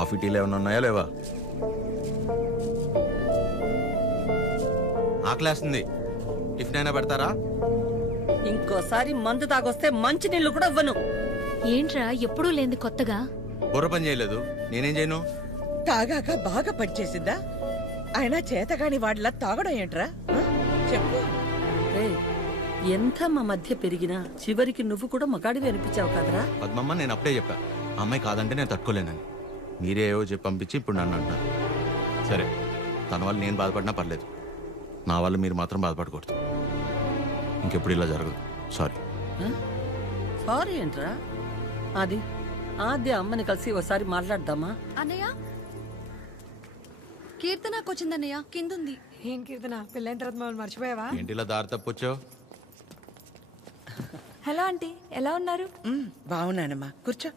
Coffee టీలు ఏమైనా ఉన్నాయా లేవా? ఆకలేస్తుంది, టిఫిన్ అయినా పెడతారా? ఇంకోసారి మందు తాగొస్తే మంచి నీళ్లు కూడా ఇవ్వను. ఏంట్రా ఎప్పుడూ లేంది కొత్తగా? బుర్ర పని చేయలేదు, నేనేం చేయను? తాగాక బాగా పనిచేసిందా? ఆయన చేతగాని వాడిలా తాగడం ఏంట్రా? చెప్పు. రేయ్, ఎంత మా మధ్య పెరిగినా చివరికి నువ్వు కూడా మగాడివి అనిపించావు కదరా. పద్మమ్మ, నేను అప్పుడే చెప్పా ఆ అమ్మాయి కాదంటే నేను తట్టుకోలేనని. మీరే ఏవో చెప్పి పంపించి ఇప్పుడు నన్ను అంటున్నారు. సరే, తన వల్ల నేను బాధపడినా పర్లేదు, నా వల్ల మీరు మాత్రం బాధపడకూడదు. ఇంకెప్పుడు ఇలా జరగదు. సారీ. సారీ ఏంట్రా? అది ఆద్య అమ్మని కలిసి ఒకసారి మాట్లాడదామా? అన్నయ్య, కీర్తనకు వచ్చిందన్నయ్య, కిందుంది. ఏం కీర్తన, పెళ్ళైన తర్వాత మమ్మల్ని మర్చిపోయావా? ఏంటి ఇలా దారి తప్పొచ్చావు? హలో ఆంటీ, ఎలా ఉన్నారు? బాగున్నానమ్మా, కూర్చో.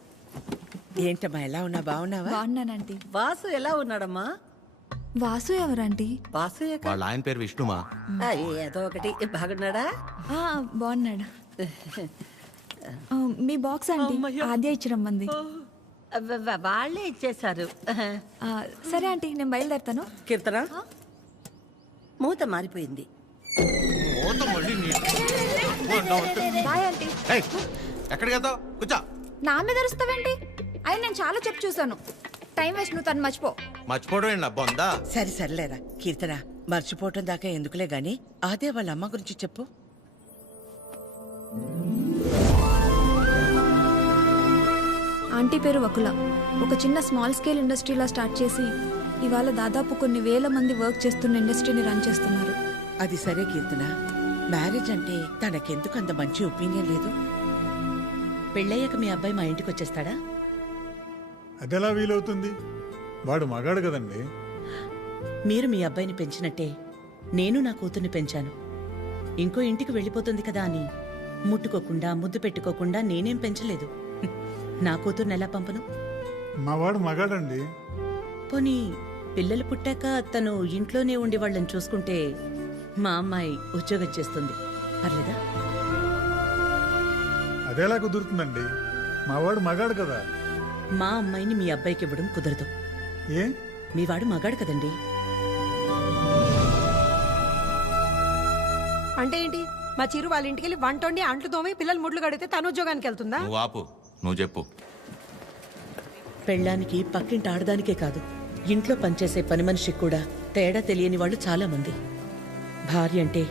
ఏంటమ్మా, ఎలా ఉన్నా? బాగున్నావా? బాగున్నానంటీ. వాసు ఎలా ఉన్నాడమ్మా? వాసు ఎవరంటీ? వాసు వాళ్ళ ఆయన పేరు విష్ణుమా. ఏదో ఒకటి. బాగున్నాడా? బాగున్నాడు. మీ బాక్స్ ఆంటీ, ఆద్య ఇచ్చిరమ్మంది. వాళ్ళే ఇచ్చేశారు. సరే ఆంటీ, నేను బయలుదేరుతాను. కీర్తన, మూత మారిపోయింది. Bye aunty. ఎక్కడికి వెళ్తావు? కూర్చో. నా మీద అరుస్తావేంటి? అయినా నేను చాలా చెప్పు చూసాను. టైం వేస్ట్, నువ్వు తను మర్చిపో. మర్చిపోవడం ఏంటి అబ్బా ఉందా? సరే సర్లేరా కీర్తన, మర్చిపోవటం దాకా ఎందుకులే గాని అదే వాళ్ళ అమ్మ గురించి చెప్పు. ఆంటీ పేరు వకుల. ఒక చిన్న స్మాల్ స్కేల్ ఇండస్ట్రీలా స్టార్ట్ చేసి ఇవాళ దాదాపు కొన్ని వేల మంది వర్క్ చేస్తున్న ఇండస్ట్రీని రన్ చేస్తున్నారు. అది సరే కీర్తన, మ్యారేజ్ అంటే తనకెందుకు అంత మంచి ఒపీనియన్ లేదు? పెళ్ళయ్యాక మీ అబ్బాయి మా ఇంటికి వచ్చేస్తాడా? అదెలా వీలవుతుంది? వాడు మగాడు కదండి. మీరు మీ అబ్బాయిని పెంచినట్టే నేను నా కూతుర్ని పెంచాను. ఇంకో ఇంటికి వెళ్ళిపోతుంది కదా అని ముట్టుకోకుండా ముద్దు పెట్టుకోకుండా నేనేం పెంచలేదు. నా కూతుర్ని ఎలా పంపను? మా వాడు మగాడండి. పోనీ పిల్లలు పుట్టాక తను ఇంట్లోనే ఉండి వాళ్ళని చూసుకుంటే మా అమ్మాయి ఉద్యోగం చేస్తుంది, పర్లేదా? అదెలా కుదురుతుందండి? మా వాడు మగాడు కదా. మా అమ్మాయిని మీ అబ్బాయికి ఇవ్వడం కుదరదు. ఏ? మీ వాడు మగాడు కదండి. అంటే ఏంటి? మా చిరు వాళ్ళ ఇంటికి వెళ్ళి వంట వండి అంట్లు తోమి పిల్లలు ముడ్లు కడితే తను ఉద్యోగానికి వెళ్తుందా? నువ్వు ఆపు, నువ్వు చెప్పు. పెళ్ళానికి పక్కింటి ఆడదానికే కాదు, ఇంట్లో పనిచేసే పని మనిషికి కూడా తేడా తెలియని వాళ్ళు చాలా మంది. భార్య అంటే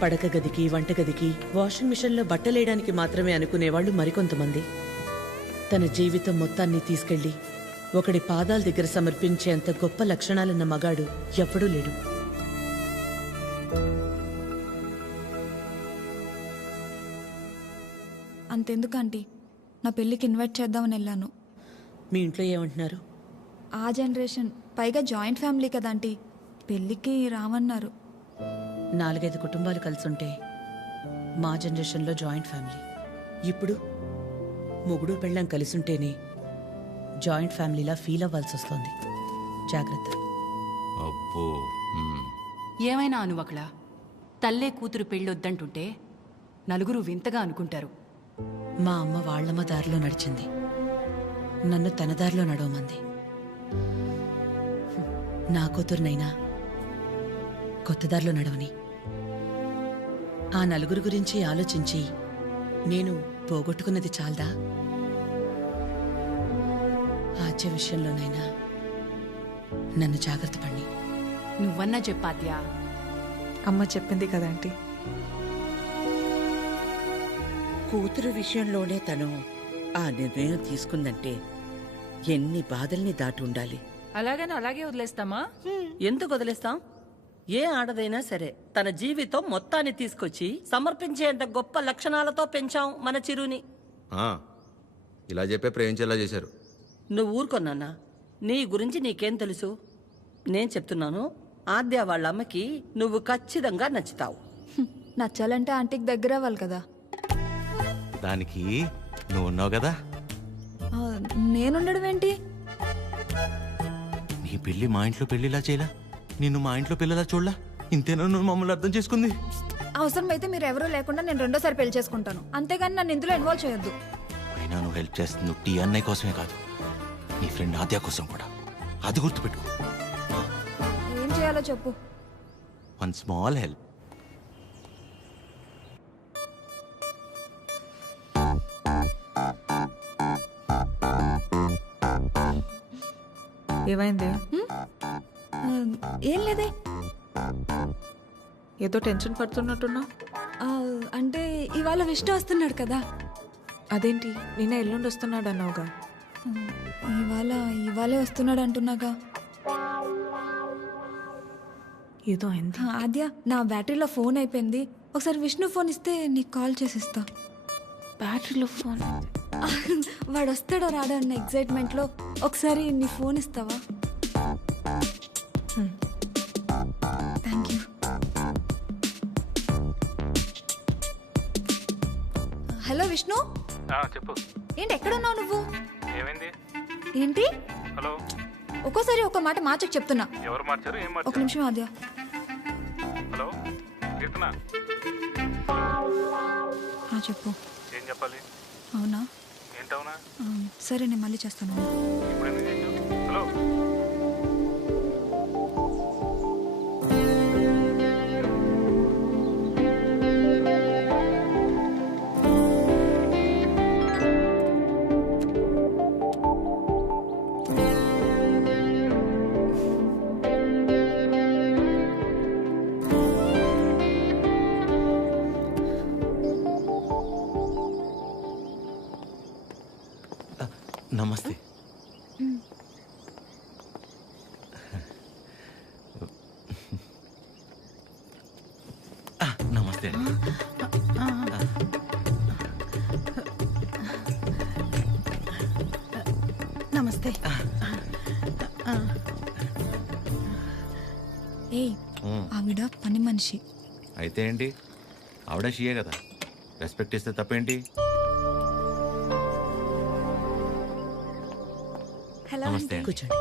పడక గదికి, వంటగదికి, వాషింగ్ మిషన్లో బట్టలేయడానికి మాత్రమే అనుకునేవాళ్ళు మరికొంతమంది. తన జీవితం మొత్తాన్ని తీసుకెళ్లి ఒకడి పాదాల దగ్గర సమర్పించేంత గొప్ప లక్షణాలున్న మగాడు ఎప్పుడూ లేడు. అంతెందుకు ఆంటీ, నా పెళ్ళికి ఇన్వైట్ చేద్దామని వెళ్ళాను. మీ ఇంట్లో ఏమంటున్నారు? ఆ జనరేషన్, పైగా జాయింట్ ఫ్యామిలీ కదా ఆంటీ, పెళ్ళికి రామన్నారు. 4-5 కుటుంబాలు కలిసుంటే మా జనరేషన్లో జాయింట్ ఫ్యామిలీ. ఇప్పుడు మొగుడు పెళ్ళం కలిసుంటేనే జాయింట్ ఫ్యామిలీలా ఫీల్ అవ్వాల్సి వస్తుంది. జాగ్రత్త. అబ్బో. ఏమైనా అనువకళ, తల్లే కూతురు పెళ్ళొద్దంటుంటే నలుగురు వింతగా అనుకుంటారు. మా అమ్మ వాళ్ళమ్మ దారిలో నడిచింది, నన్ను తన దారిలో నడవమంది. నా కూతురునైనా కొత్త దారిలో నడవని. ఆ నలుగురు గురించి ఆలోచించి నేను పోగొట్టుకున్నది చాలదా? ఆచ్య విషయంలోనైనా నన్ను జాగ్రత్త పడి. నువ్వన్నా చెప్పాద్యా. అమ్మ చెప్పింది కదా ఆంటీ. కూతురు విషయంలోనే తను ఆ నిర్ణయం తీసుకుందంటే ఎన్ని బాధల్ని దాటి ఉండాలి. అలాగని అలాగే వదిలేస్తామా? ఎందుకు వదిలేస్తాం? ఏ ఆడదైనా సరే తన జీవితం మొత్తాన్ని తీసుకొచ్చి సమర్పించేంత గొప్ప లక్షణాలతో పెంచాం మన చిరుని. ఇలా చెప్పే ప్రేమించేలా చేశారు. నువ్వు ఊరుకొన్నానా? నీ గురించి నీకేం తెలుసు? నేను చెప్తున్నాను, ఆద్య వాళ్ళ అమ్మకి నువ్వు ఖచ్చితంగా నచ్చుతావు. నచ్చాలంటే ఆంటీకి దగ్గర అవ్వాలి కదా. దానికి నువ్వు ఉన్నావు కదా. నేనుండడం ఏంటి? నీ పెళ్లి మా ఇంట్లో పెళ్లిలా చేయలా, నిన్ను మా ఇంట్లో పిల్లలా చూడలా. ఇంతేనా నువ్వు మమ్మల్ని అర్థం చేసుకుంది? అవసరమైతే మీరు ఎవరూ లేకుండా నేను రెండోసారి పెళ్లి చేసుకుంటాను, అంతేగాని నన్ను ఇందులో ఇన్వాల్వ్ చేయొద్దు. అయినా నువ్వు హెల్ప్ చేస్తుంది టీ అన్నయ్య కోసమే కాదు, నీ ఫ్రెండ్ ఆద్య కోసం కూడా. అది గుర్తుపెట్టుకో. ఏం చేయాలో చెప్పు. One small help. ఏమైంది? ఆ, ఏం లేదే. ఏదో టెన్షన్ పడుతున్నట్టున్నా. ఆ, అంటే ఇవాళ విష్ణు వస్తున్నాడు కదా. అదేంటి నిన్న ఎల్లుండి వస్తున్నాడు అన్నావుగా. ఇవాళే వస్తున్నాడు అంటున్నాగా. ఏదో అయింది. ఆద్య, నా బ్యాటరీలో ఫోన్ అయిపోయింది. ఒకసారి విష్ణు ఫోన్ ఇస్తే నీకు కాల్ చేసిస్తా. బ్యాటరీలో ఫోన్? వాడు వస్తాడో రాడో అన్న ఎగ్జైట్మెంట్లో ఒకసారి నీ ఫోన్ ఇస్తావా? Thank you. హలో విష్ణు. చెప్పు. ఏంటి ఎక్కడున్నావు నువ్వు? ఏమైంది? ఏంటి హలో? ఒక్కోసారి ఒక మాట మార్చకు చెప్తున్నా. ఎవరు మార్చారు? ఏం ఒక మార్చారు? నిమిషం ఆద్య. హలో కీర్తన, చెప్పు. ఏం చెప్పాలి? అవునా? ఏంటవునా? సరే నేను మళ్ళీ చేస్తాను. ఇప్పుడు ఎందుకు చేసావు? హలో? నమస్తే. నమస్తే అండి. నమస్తే. ఏయ్, ఆవిడ పని మనిషి. అయితే ఏంటి, ఆవిడ షియే కదా, రెస్పెక్ట్ ఇస్తే తప్పేంటి? హలో నమస్తే. కూర్చోండి.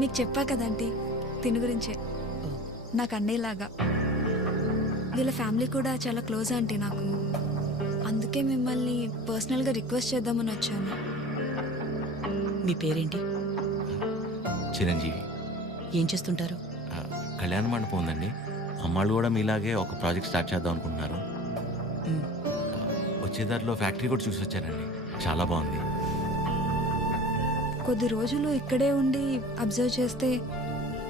మీకు చెప్పా కదంటీ తిని గురించే. నాకు అన్నయ్యలాగా. వీళ్ళ ఫ్యామిలీ కూడా చాలా క్లోజ్ ఆంటీ నాకు. అందుకే మిమ్మల్ని పర్సనల్గా రిక్వెస్ట్ చేద్దామని వచ్చాను. మీ పేరేంటి? చిరంజీవి. ఏం చేస్తుంటారు? కళ్యాణ మండపం ఉందండి. అమ్మాళ్ళు కూడా మీలాగే ఒక ప్రాజెక్ట్ స్టార్ట్ చేద్దాం అనుకుంటున్నారు. వచ్చేదారిలో ఫ్యాక్టరీ కూడా చూసి వచ్చారండి, చాలా బాగుంది. కొద్ది రోజులు ఇక్కడే ఉండి అబ్జర్వ్ చేస్తే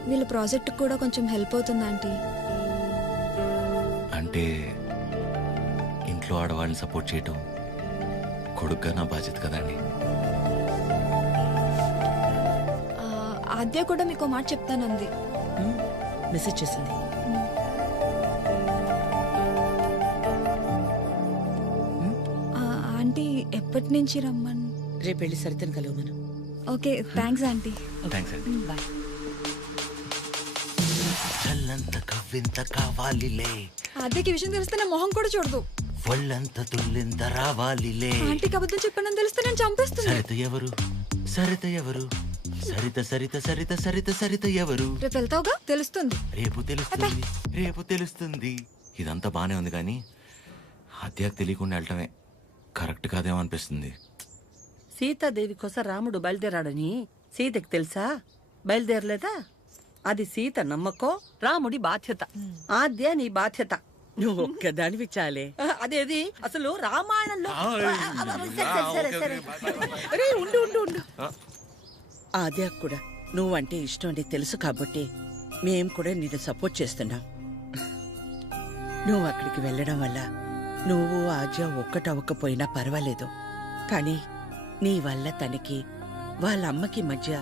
వీళ్ళ ప్రాజెక్ట్ కూడా కొంచెం హెల్ప్ అవుతుంది ఆంటీ. అంటే ఇంట్లో ఆడవాళ్ళని సపోర్ట్ చేయటం కొడుగ్గా నా బాధ్యత కదండి. ఆద్య కూడా మీకు మాట చెప్తానంది. మెసేజ్ చేసింది. ఆంటీ ఎప్పటి నుంచి రమ్మని? రేపు వెళ్ళి సరితను కలవమను. Okay, thanks aunty. థ్యాంక్స్ అండి. బాయ్. చల్లంత కవ్వింత కావాలిలే, ఆద్యకి విషయం తెలిస్తే నా మొహం కూడా చూడదు. ఒళ్ళంత తుల్లింత రావాలిలే. ఆంటీకి అబద్ధం చెప్పానని తెలిస్తే నేను చంపేస్తుంది. సరిత ఎవరు? సరిత ఎవరు? సరిత సరిత సరిత సరిత సరిత ఎవరు? రేపు వెళ్తావుగా, తెలుస్తుంది. రేపు తెలుస్తుంది, రేపు తెలుస్తుంది. ఇదంతా బానే ఉంది కానీ హత్యకు తెలియకుండా వెళ్ళటమే కరెక్ట్ కాదేమో అనిపిస్తుంది. సీతాదేవి కోసం రాముడు బయలుదేరాడని సీతకి తెలుసా? బయలుదేరలేదా? అది సీత నమ్మకం, రాముడి బాధ్యత. ఆద్య నీ బాధ్యత. నువ్వు ఒక్కదానివి చాలే. అదేది అసలు రామాయణంలో. సరే, సరే. అరే ఉండు ఉండు ఉండు. ఆద్య కూడా నువ్వంటే ఇష్టం అని తెలుసు కాబట్టి మేం కూడా నిన్ను సపోర్ట్ చేస్తున్నాం. నువ్వు అక్కడికి వెళ్ళడం వల్ల నువ్వు ఆద్య ఒక్కటవ్వకపోయినా పర్వాలేదు, కానీ నీ వల్ల తనకి వాళ్ళ అమ్మకి మధ్య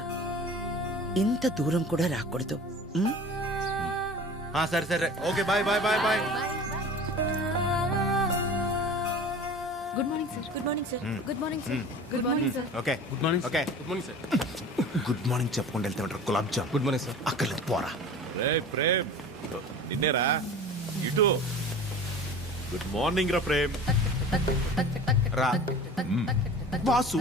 ఇంత దూరం కూడా రాకూడదు. సరే సరే, okay, bye bye bye bye. Good morning sir. Good morning sir. Good morning sir. Good morning sir. Okay, good morning. Okay, good morning sir. Good morning చెప్పకుండా వెళ్తే ఉంటారు. Gulab jam. Good morning sir. అక్కర్లేదు, పోరా. ప్రేమ్ నిన్నేరా ఇటు. గుడ్ మార్నింగ్ రా ప్రేమ్. రా boss,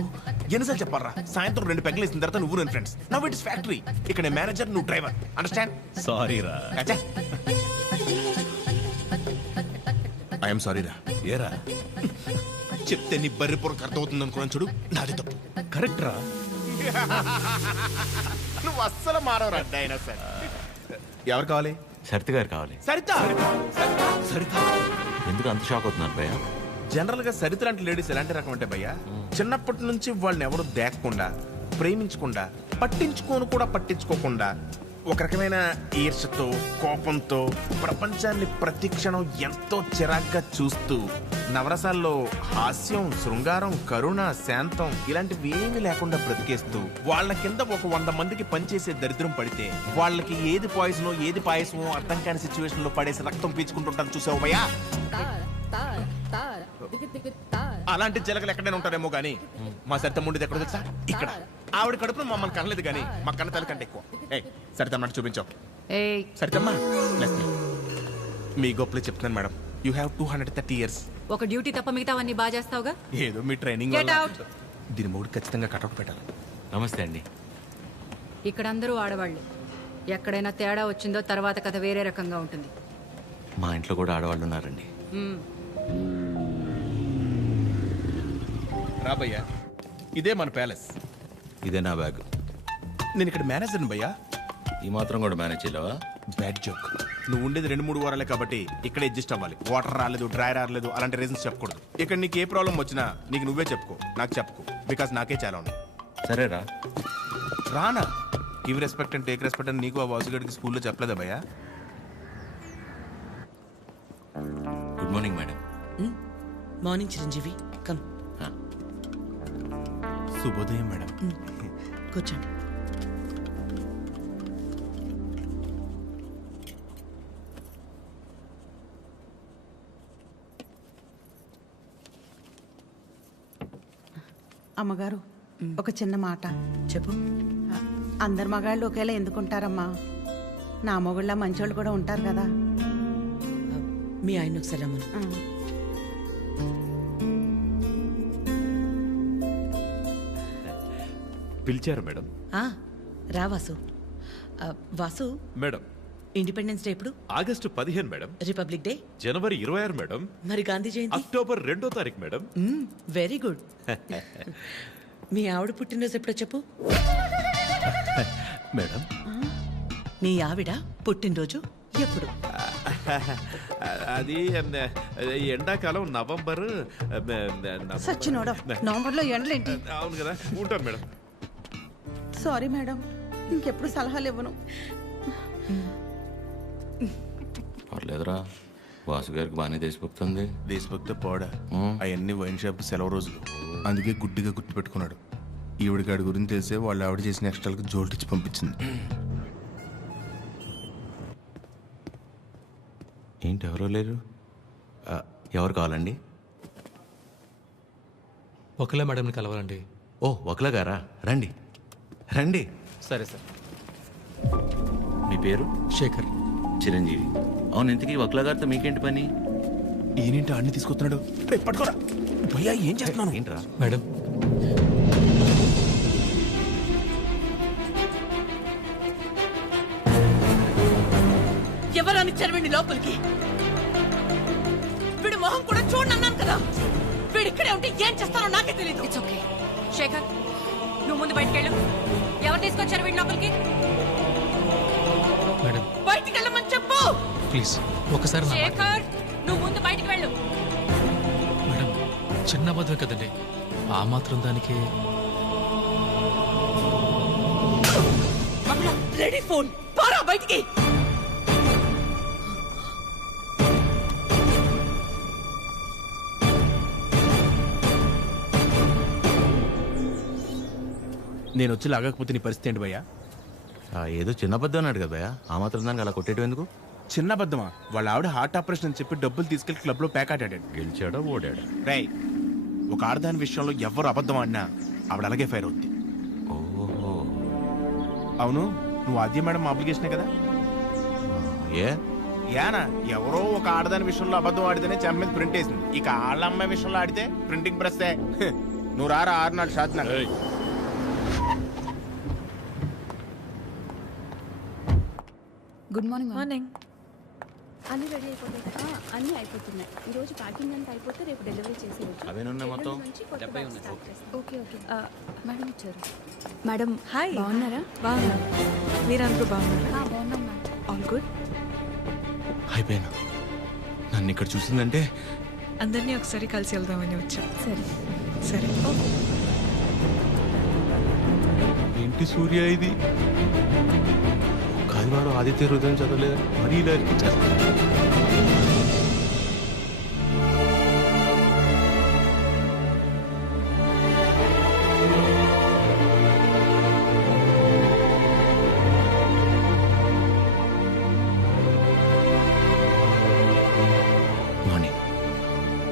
ఎన్నిసార్లు చెప్పాలరా? సాయంత్రం 2 పెగ్గలు వేసిన తర్వాత నువ్వు నేను ఫ్రెండ్స్. Now it's factory. ఇక్కడ మేనేజర్, నువ్వు డ్రైవర్. అండర్స్టాండ్? సారీ రా. ఐఎమ్ సారీ రా. ఏరా చెప్తే నీ బర్రిపురకు అర్థమవుతుంది అనుకున్నాను చూడు, నాది తప్పు. కరెక్ట్ రా. నువ్వు అస్సలు మారవరా అయినా సరే. ఎవరు కావాలి? సరిత గారు కావాలి. సరిత. సరిత ఎందుకు అంత షాక్ అవుతున్నారు భయ్య? జనరల్ గా సరిత లాంటి లేడీస్ ఎలాంటి రకం అంటే భయ్యా, చిన్నప్పటి నుంచి వాళ్ళని ఎవరు దేకకుండా, ప్రేమించకుండా, పట్టించుకోకుండా ఒక రకమైన ఈర్షతో, కోపంతో ప్రపంచాన్ని ప్రతి క్షణం ఎంతో చిరాగ్గా చూస్తూ నవరసాల్లో హాస్యం, శృంగారం, కరుణ, శాంతం ఇలాంటివి ఏమీ లేకుండా బ్రతికేస్తూ వాళ్ళ కింద ఒక 100 మందికి పనిచేసే దరిద్రం పడితే వాళ్ళకి ఏది పాయిజనో ఏది పాయసమో అర్థం కాని సిచ్యువేషన్ లో పడేసి రక్తం పీల్చుకుంటుంటారు చూసావు భయ్యా. అలాంటి జలగలు ఎక్కడైనా ఉంటారేమో గానీ మా సరిత ముండిది ఎక్కడ తెలుసా? ఇక్కడ. ఆవిడ కడుపులో మమ్మల్ని కనలేదు కానీ మా కన్న తల్లి కంటే ఎక్కువ. సరితమ్మ చూపించావు. సరితమ్మా మీ గొప్పలు చెప్తున్నాను మేడం. You have 230 years. ఒక డ్యూటీ తప్ప మిగతావన్నీ బాగా చేస్తావుగా. ఏదో మీ ట్రైనింగ్ Get out. దీని మూడు ఖచ్చితంగా కటౌట్ పెట్టాలి. నమస్తే అండి. ఇక్కడ అందరూ ఆడవాళ్ళే. ఎక్కడైనా తేడా వచ్చిందో తర్వాత కథ వేరే రకంగా ఉంటుంది. మా ఇంట్లో కూడా ఆడవాళ్ళు ఉన్నారండి. రాబయ్యా, ఇదే మన ప్యాలెస్. ఇదే నా బ్యాగ్. నేను ఇక్కడ మేనేజర్ని భయ్యా. ఈ మాత్రం కూడా మేనేజ్ చేయలేవా? Bad joke. నువ్వు ఉండేది 2-3 వారాలే కాబట్టి ఇక్కడ అడ్జస్ట్ అవ్వాలి. వాటర్ రాలేదు, డ్రై రాలేదు అలాంటి రీజన్స్ చెప్పకూడదు. ఇక్కడ నీకు ఏ ప్రాబ్లం వచ్చినా నీకు నువ్వే చెప్పుకో, నాకు చెప్పుకో. బికాస్ నాకే చాలా ఉన్నాయి. సరేరా. రానా give respect and take respect అని నీకు ఆ వాసుగడికి స్కూల్లో చెప్పలేదా భయ్యా? Good morning madam. Morning Chiranjeevi, come. శుభోదయం మేడం. కూర్చోండి. అమ్మగారు, ఒక చిన్న మాట చెప్పు. అందరు మగాళ్ళు ఒకేలా ఎందుకుంటారమ్మా? నా మొగుళ్ళ మంచోళ్ళు కూడా ఉంటారు కదా. మీ ఆయన ఒకసారి రమ్మను. పిలిచారు మేడం. రా Vasu. Vasu, madam independence day ఎప్పుడు? August 15 madam. రిపబ్లిక్ డే జనవరి 26 మేడం. మరి గాంధీ జయంతి? అక్టోబర్ 2వ తారీఖు మేడం. Very good. మీ ఆవిడ పుట్టినరోజు ఎప్పుడో చెప్పు. మేడం మీ ఆవిడ పుట్టినరోజు ఎప్పుడు? అది ఎండాకాలం నవంబర్. సచ్చినోడా, నవంబర్లో ఎండలేంటి? అవును కదా, ఉంటాను మేడం. సారీ మేడం, ఇంకెప్పుడు సలహాలు ఇవ్వను. పర్లేదురా, వాసు గారికి బాగానే దేశభక్తుంది. దేశభక్తి పోడా, అవన్నీ వైన్ షాప్ సెలవు రోజులు, అందుకే గుడ్డిగా గుర్తు పెట్టుకున్నాడు. ఈవిడికాడి గురించి తెలిసే వాళ్ళు ఆవిడ చేసిన ఎక్స్ట్రాలకు జోల్టిచ్చి పంపించింది. ఏంటి ఎవరో లేరు? ఎవరు కావాలండి? ఒకలా మేడంని కలవాలండి. ఓ ఒకలా గారా, రండి రండి. సరే సార్. మీ పేరు? శేఖర్. చిరంజీవి. అవును, ఇంతకీ వక్లా గారితో మీకేంటి పని? ఈయనేంటి అన్ని తీసుకొస్తున్నాడు? పట్టుకోరా భయ్యా, ఏం చేస్తున్నాను? ఏంట్రా మేడం? ఎవరని చెరవండి లోపలికి. వీడి మొహం కూడా చూడండి అన్నాను కదా. వీడు ఇక్కడే ఉంటే ఏం చేస్తానో నాకే తెలియదు. It's okay. శేఖర్, నువ్వు ముందు బయటకెళ్ళు. ఎవరు తీసుకొచ్చారు వీడి లోపలికి? మేడం బయటికి వెళ్ళమని చెప్పు. ప్లీజ్ ఒకసారి నా మాట. శేఖర్, నువ్వు ముందు బయటికి వెళ్ళు. మేడం చిన్న బదులు కదండి, ఆ మాత్రం దానికి. రెడీ ఫోన్ పారా బయటికి. నేను వచ్చి లాగకపోతే నీ పరిస్థితి ఏంటి భయ్యా? ఏదో చిన్న బద్ద అన్నాడు కదా భయ్యా, ఆ మాత్రం దానికి అలా కొట్టేయడం ఎందుకు? చిన్న బద్దమా? వాళ్ళ ఆవిడ హార్ట్ ఆపరేషన్ అని చెప్పి డబ్బులు తీసుకెళ్లి క్లబ్ లో ప్యాక్ ఆడాడు. గెలిచాడా ఓడాడా? రై, ఒక ఆడదాని విషయంలో ఎవరు అబద్ధం ఆడినా ఆవిడ అలాగే ఫైర్ అవుద్ది. ఓహో. అవును, నువ్వు ఆద్య మేడం అప్లికేషనే కదా? ఏ యానా, ఎవరో ఒక ఆడదాని విషయంలో అబద్ధం ఆడితేనే చెంప మీద ప్రింట్ వేసింది. ఇక ఆళ్ళ అమ్మాయి విషయంలో ఆడితే ప్రింటింగ్ ప్రెస్. నువ్వు రారా 6 నాడు షాత్. Good morning. మార్నింగ్. అన్ని రెడీ అయిపోతాయి. అన్నీ అయిపోతున్నాయి. ఈ రోజు ప్యాకింగ్ అంతా అయిపోతే రేపు డెలివరీ చేసేయచ్చు. అవేనున్నాయి మొత్తం? ఓకే ఓకే మేడం వచ్చారు. మేడం హాయ్ బాగున్నారా? బాగున్నా. మీరందరూ బాగున్నారా? బాగున్నాం మేడం. All good. అయిపోయాను. నన్ను ఇక్కడ చూసిందంటే అందరినీ ఒకసారి కలిసి వెళ్దామని వచ్చా. సరే సరే ఏంటి సూర్య ఇది? ఆదివారం ఆదిత్య హృదయం చదవలేదు మరీ ఇలా ఇరికించారు. మార్నింగ్.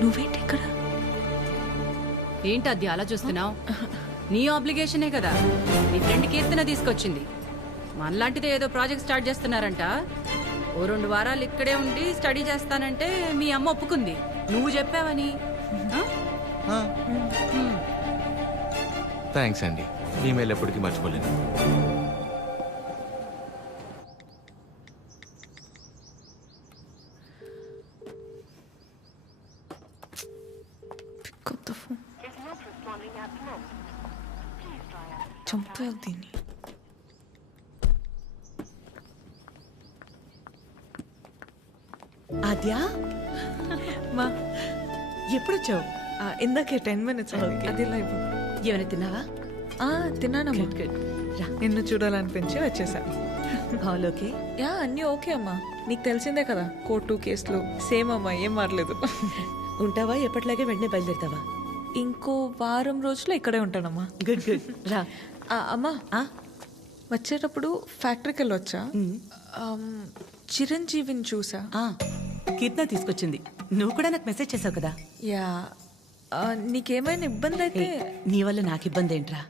నువ్వేంటి ఇక్కడ? ఏంటి అది అలా చూస్తున్నావు? నీ ఆబ్లిగేషనే కదా. నీ ఫ్రెండ్ కీర్తన తీసుకొచ్చింది. మనలాంటిదే ఏదో ప్రాజెక్ట్ స్టార్ట్ చేస్తున్నారంట. ఓ 2 వారాలు ఇక్కడే ఉండి స్టడీ చేస్తానంటే మీ అమ్మ ఒప్పుకుంది. నువ్వు చెప్పావని. థ్యాంక్స్ అండి. ఈమెయిల్ ఎప్పటికీ మర్చిపోలేను. కొత్త ఫోన్ చంపేయాలి దీన్ని. ఆద్యా మా ఎప్పుడొచ్చావు? ఇందాకే 10 minutes అయింది. అది లైవ్. ఏమైనా తిన్నావా? తిన్నానమ్మా. రా. నిన్ను చూడాలనిపించి వచ్చేసా. All okay? యా అన్నీ ఓకే అమ్మా. నీకు తెలిసిందే కదా, కోర్టు కేసులు సేమ్ అమ్మా, ఏం మారలేదు. ఉంటావా? ఎప్పటిలాగే వెంటనే బయలుదేరుతావా? ఇంకో వారం రోజులు ఇక్కడే ఉంటానమ్మా. Good good. రా. అమ్మా వచ్చేటప్పుడు ఫ్యాక్టరీకి వెళ్ళొచ్చా? చిరంజీవిని చూసా. కీర్తన తీసుకొచ్చింది. నువ్వు కూడా నాకు మెసేజ్ చేసావు కదా. యా నీకేమైనా ఇబ్బంది అయితే? నీ వల్ల నాకు ఇబ్బంది ఏంట్రా?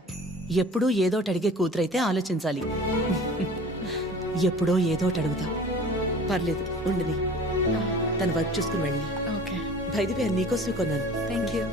ఎప్పుడూ ఏదోటి అడిగే కూతురైతే ఆలోచించాలి. ఎప్పుడో ఏదోటి అడుగుతావు. పర్లేదు ఉండని. తన వర్క్ చూసుకుని వెళ్ళి. ఓకే. బయట నీకోసమే కొన్నాను. Thank you.